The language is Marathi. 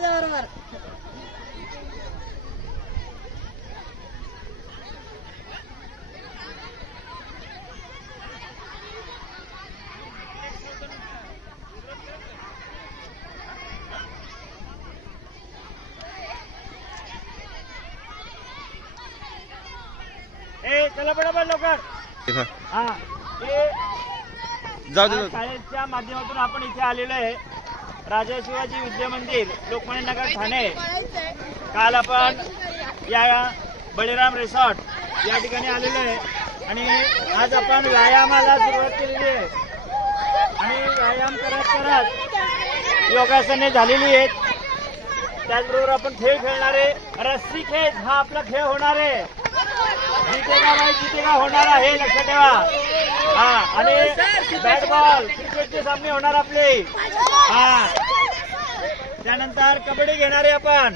माझ्या बरोबर. चला बरोबर लवकर. हा जाऊ दे. शाळेच्या माध्यमातून आपण इथे आलेलो आहे. राजा शिवाजी विद्या मंदिर, लोकमान्य नगर, ठाणे. काल आपण या बळीराम रिसॉर्ट या ठिकाणी आलेलो आहे आणि आज आपण व्यायामाला सुरुवात केलेली आहे आणि व्यायाम करत करत योगासने झालेली आहेत. त्याचबरोबर आपण खेळ खेळणारे, रस्सी खेळ हा आपला खेळ होणार आहे. जितेगा भाई जितेगा होणार आहे, लक्षात ठेवा. हा आणि बॅट बॉल क्रिकेटचे सामने होणार आपले. हा त्यानंतर कबड्डी घेणारे आपण.